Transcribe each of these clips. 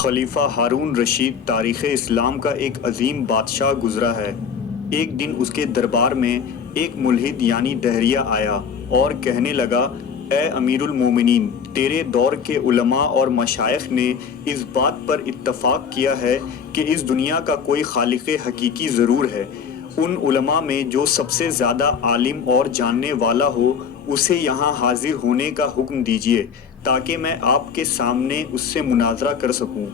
خلیفہ ہارون رشید تاریخ اسلام کا ایک عظیم بادشاہ گزرا ہے۔ ایک دن اس کے دربار میں ایک ملحد یعنی دہریہ آیا اور کہنے لگا، اے امیر المومنین، تیرے دور کے علماء اور مشائخ نے اس بات پر اتفاق کیا ہے کہ اس دنیا کا کوئی خالق حقیقی ضرور ہے۔ ان علماء میں جو سب سے زیادہ عالم اور جاننے والا ہو اسے یہاں حاضر ہونے کا حکم دیجیے تاکہ میں آپ کے سامنے اس سے مناظرہ کر سکوں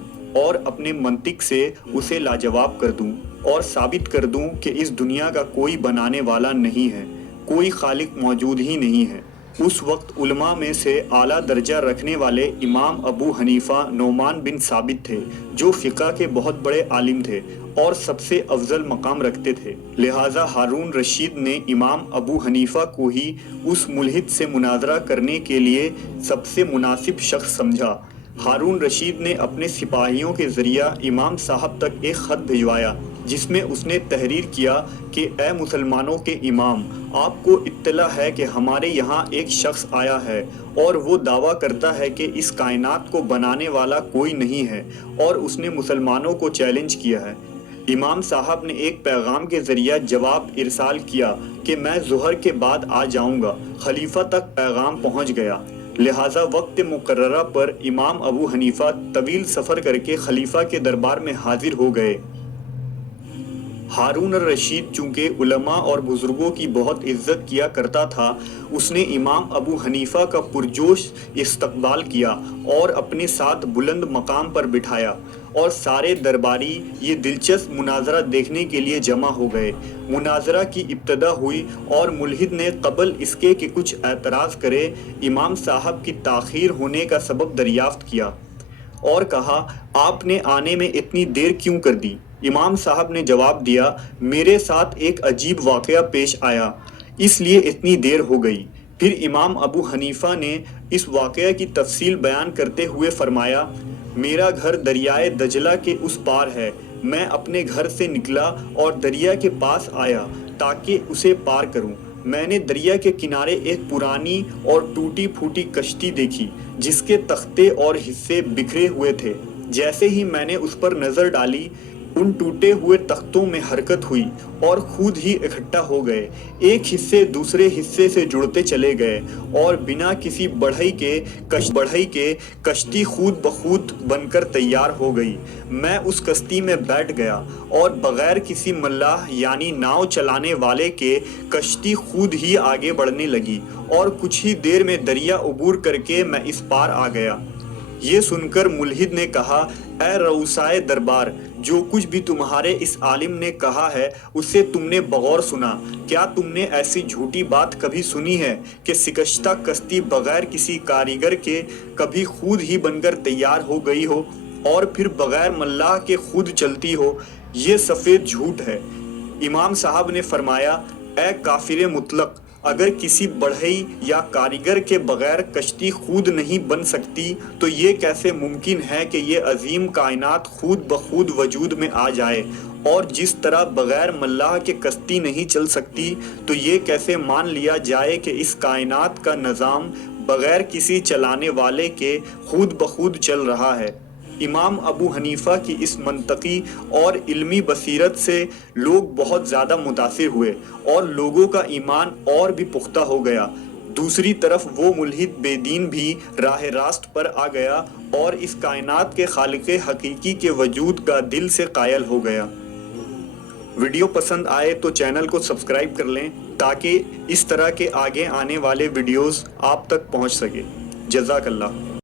اور اپنے منطق سے اسے لاجواب کر دوں اور ثابت کر دوں کہ اس دنیا کا کوئی بنانے والا نہیں ہے، کوئی خالق موجود ہی نہیں ہے۔ اس وقت علماء میں سے اعلیٰ درجہ رکھنے والے امام ابو حنیفہ نعمان بن ثابت تھے، جو فقہ کے بہت بڑے عالم تھے اور سب سے افضل مقام رکھتے تھے۔ لہٰذا ہارون رشید نے امام ابو حنیفہ کو ہی اس ملحد سے مناظرہ کرنے کے لیے سب سے مناسب شخص سمجھا۔ ہارون رشید نے اپنے سپاہیوں کے ذریعہ امام صاحب تک ایک خط بھجوایا جس میں اس نے تحریر کیا کہ اے مسلمانوں کے امام، آپ کو اطلاع ہے کہ ہمارے یہاں ایک شخص آیا ہے اور وہ دعویٰ کرتا ہے کہ اس کائنات کو بنانے والا کوئی نہیں ہے، اور اس نے مسلمانوں کو چیلنج کیا ہے۔ امام صاحب نے ایک پیغام کے ذریعہ جواب ارسال کیا کہ میں ظہر کے بعد آ جاؤں گا۔ خلیفہ تک پیغام پہنچ گیا، لہٰذا وقت مقررہ پر امام ابو حنیفہ طویل سفر کر کے خلیفہ کے دربار میں حاضر ہو گئے۔ ہارون الرشید چونکہ علماء اور بزرگوں کی بہت عزت کیا کرتا تھا، اس نے امام ابو حنیفہ کا پرجوش استقبال کیا اور اپنے ساتھ بلند مقام پر بٹھایا، اور سارے درباری یہ دلچسپ مناظرہ دیکھنے کے لیے جمع ہو گئے۔ مناظرہ کی ابتدا ہوئی اور ملحد نے قبل اس کے کہ کچھ اعتراض کرے امام صاحب کی تاخیر ہونے کا سبب دریافت کیا اور کہا، آپ نے آنے میں اتنی دیر کیوں کر دی؟ امام صاحب نے جواب دیا، میرے ساتھ ایک عجیب واقعہ پیش آیا، اس لیے اتنی دیر ہو گئی۔ پھر امام ابو حنیفہ نے اس واقعہ کی تفصیل بیان کرتے ہوئے فرمایا، میرا گھر دریائے دجلہ کے اس پار ہے۔ میں اپنے گھر سے نکلا اور دریا کے پاس آیا تاکہ اسے پار کروں۔ میں نے دریا کے کنارے ایک پرانی اور ٹوٹی پھوٹی کشتی دیکھی جس کے تختے اور حصے بکھرے ہوئے تھے۔ جیسے ہی میں نے اس پر نظر ڈالی، ان ٹوٹے ہوئے تختوں میں حرکت ہوئی اور خود ہی اکٹھا ہو گئے، ایک حصے دوسرے حصے سے جڑتے چلے گئے اور بنا کسی بڑھئی کے کشتی خود بخود بن کر تیار ہو گئی۔ میں اس کشتی میں بیٹھ گیا اور بغیر کسی ملاح یعنی ناؤ چلانے والے کے کشتی خود ہی آگے بڑھنے لگی اور کچھ ہی دیر میں دریا عبور کر کے میں اس پار آ گیا۔ یہ سن کر ملحد نے کہا، اے رؤسائے دربار، جو کچھ بھی تمہارے اس عالم نے کہا ہے اسے تم نے بغور سنا۔ کیا تم نے ایسی جھوٹی بات کبھی سنی ہے کہ شکستہ کشتی بغیر کسی کاریگر کے کبھی خود ہی بن کر تیار ہو گئی ہو اور پھر بغیر ملاح کے خود چلتی ہو؟ یہ سفید جھوٹ ہے۔ امام صاحب نے فرمایا، اے کافر مطلق، اگر کسی بڑھئی یا کاریگر کے بغیر کشتی خود نہیں بن سکتی تو یہ کیسے ممکن ہے کہ یہ عظیم کائنات خود بخود وجود میں آ جائے؟ اور جس طرح بغیر ملاح کے کشتی نہیں چل سکتی تو یہ کیسے مان لیا جائے کہ اس کائنات کا نظام بغیر کسی چلانے والے کے خود بخود چل رہا ہے؟ امام ابو حنیفہ کی اس منطقی اور علمی بصیرت سے لوگ بہت زیادہ متاثر ہوئے اور لوگوں کا ایمان اور بھی پختہ ہو گیا۔ دوسری طرف وہ ملحد بے دین بھی راہ راست پر آ گیا اور اس کائنات کے خالق حقیقی کے وجود کا دل سے قائل ہو گیا۔ ویڈیو پسند آئے تو چینل کو سبسکرائب کر لیں تاکہ اس طرح کے آگے آنے والے ویڈیوز آپ تک پہنچ سکے۔ جزاک اللہ۔